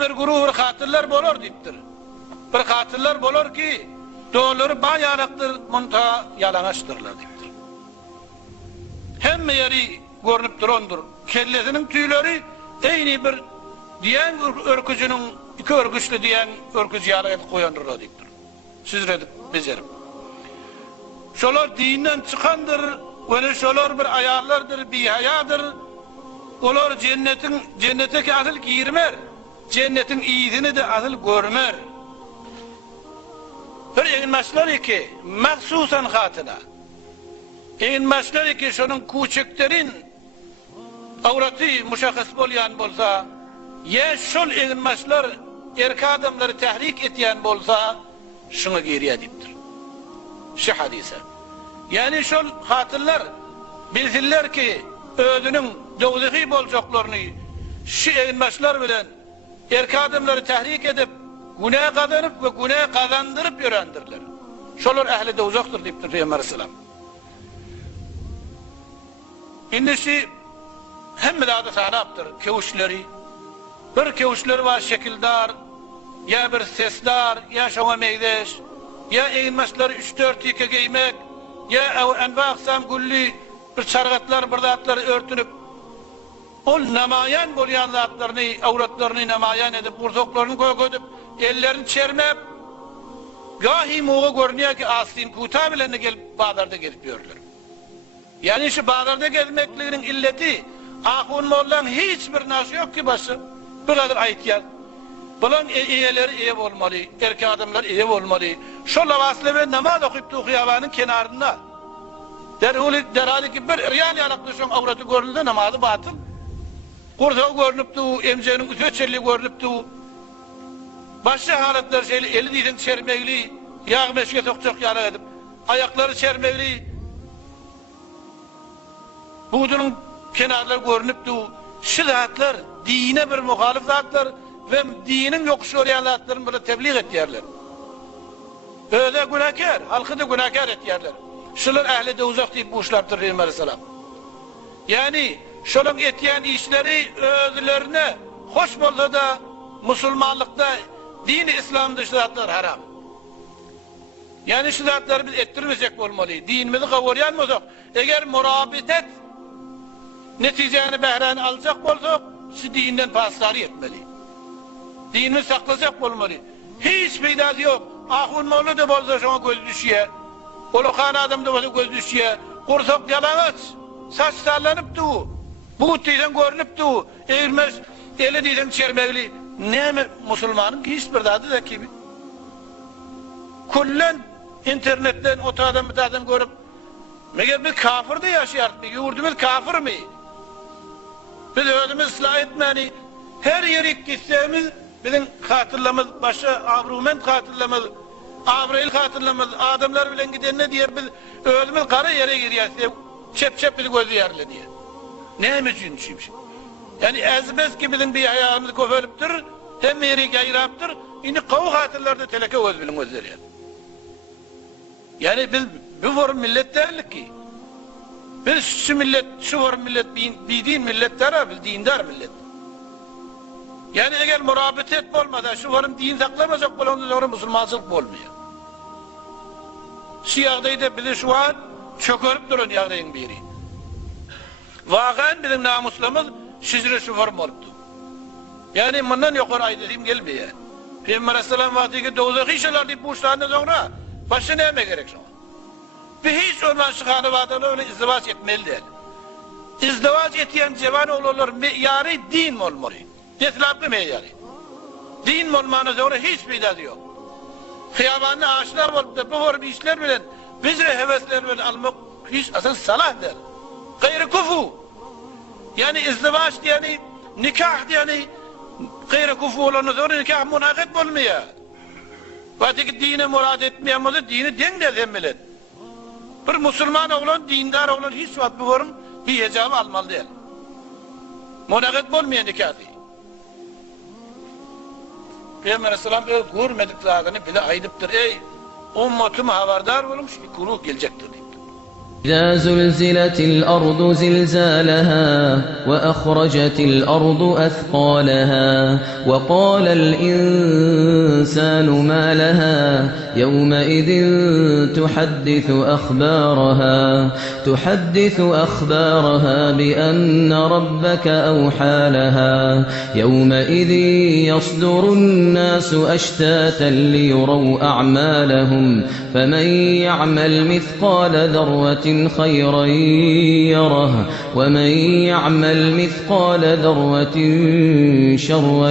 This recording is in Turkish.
bir gurur katiller bolor diptir. Bir katiller bolor ki doğruları bayanaktır, munta yalanaçtırlar diptir. Hemme yeri görünüp durandır. Kellesinin tüyleri eyni bir diyen örkücünün iki örgüçlü diyen örkücü yalanıp koyandırlar diptir. Süzredip becerip. Şolar dinden çıkandır, öyle şolar bir ayarlardır, bir hayadır. Olar cenneteki asıl girmer, cennetin iyisini de asıl görmer. Bir eğinmezler ki, mahsusan hatına. Eğinmezler ki şunun küçüklerin avratı müşahhis bolyan bolsa, ya şol eğinmezler erkek adamları tahrik etiyen bolsa, şunu geriye diptir. Şu hadise. Yani şol hatırlar bilsinler ki özünün dövdüğü bolcaklarını şu eğinmezler bilen erkek adamları tahrik edip günah kazanıp ve günah kazandırıp yörendirler. Şolar ehli dozaktır deyiptir Peygamber Aleyhisselam. İndisi hem de sanaptır kevuşları. Bir kevuşları var şekildar, ya bir sesdar, ya şoma meydeş, ya eğinmezleri 3-4 yıka giymek, ya enva aksam gülli bir çargatlar, bırdatlar örtünüp ol namayan bolyan zatlarını, avratlarını namayan edip, burzoklarını koyup, ellerini çermep, gahi muğu görünüyor ki aslin kuta bilenine gelip bağlarda gelip görülür. Yani şu bağlarda gelmeklerinin illeti, ahun mollan hiçbir naşı yok ki başı, bu kadar ait gel. Bulan iyileri iyi olmalı, erkek adamlar iyi olmalı. Şu lavaslı ve namaz okuyup tuğyavanın kenarında. Derhali ki bir riyal yanaklı şu avratı görünüldü, namazı batıl. Kurtağı görünüptü, emcenin ütöçelliği görünüptü. Başka haletler şeyli, eli diyden çermekli, yağ meşke çok yana edip, ayakları çermekli. Budunun kenarları görünüptü. Şu zatlar, dine bir muhalif zatlar ve dinin yokuşu orayan zatların böyle tebliğ etiyerler. Öyle günahkar, halkı da günahkar etiyerler. Şular ehli de uzak deyip bu işlerdir Peygamber Aleyhisselam. Yani şunun etiyen işleri özlerine hoş bulsa da Müslümanlıkta din-i İslam dışı zatlar haram. Yani şu zatları biz ettirmeyecek olmalı. Dinimizi kavurayan mı? Eğer murabitet neticeni behreni alacak olsak şu dinden pasları etmeli. Dinini saklayacak olmalı. Hiç faydası yok. Ahun moğlu da bolsa şuna göz düşüyor. Olukan adam da bolsa göz düşüyor. Kursak yalanaç. Saç sallanıp du. Buğut diyden görünüp du. Eğilmez. Eli diyden çermekli. Ne mi Müslümanın hiçbir dadı da kimi. Kullen internetten o adam görüp meğer bir kafir de yaşayart mı? Yurdumuz kafir mi? Biz özümüz ıslah etmeni her yere gitsemiz bizim hatırlamız başa avrumen hatırlamız Avril hatırlamız adamlar bilen giden ne diyer biz özümüz kara yere giriyor çep bir gözü yerle diye. Ne için şimdi? Yani ezbez ki bizim bir ayağımızı köfölüptür hem yeri gayraptır yine kavu hatırlarda teleke öz bilin özleri yani biz bu var millet derlik ki biz şu millet, şu var millet, bildiğin milletler, biz dindar millet. Yani eğer murabetet olmadan şu varın din saklamazsak bulunduğu sonra Müslümanlık olmuyor. Şu yağdayı da bizi şu an çökörüp durun yağdayın biri. Vağen bizim namuslamız şizre şu varım oldu. Yani bundan yukarı aydetim gelmiyor. Peygamber Aleyhisselam vaktiki dozaki şeyler deyip bu uçlarından sonra başına neyme gerek sonra? Ve hiç ondan çıkanı vatanı öyle izdivaç etmeli değil. İzdivaç etiyen cevan olurlar meyarı din olmalı. İslam'da meyarı. Din olmanı sonra hiç faydası yok. Kıyamanlı ağaçlar olup da bu form işler bilen, bizre hevesler bilen almak hiç asıl salah der. Gayrı kufu. Yani izdivaç yani nikah yani gayrı kufu olanı sonra nikah münakit olmuyor. Vatiki dine murad etmeyen olsa dini din de zemmilen. Bir Müslüman oğlan, dindar oğlan hiç vakit bu form bir hecabı almalı değil. Münakit olmayan nikah değil. Peygamber Aleyhisselam böyle görmediklerini bile aydıptır. Ey ummetim haberdar olmuş bir kuru gelecektir deyip. إذا زلزلت الأرض زلزالها وأخرجت الأرض أثقالها وقال الإنسان ما لها يومئذ تحدث أخبارها بأن ربك أوحى لها يومئذ يصدر الناس أشتاتا ليروا أعمالهم فمن يعمل مثقال ذرة خيرا يره ومن يعمل مثقال ذرة شرا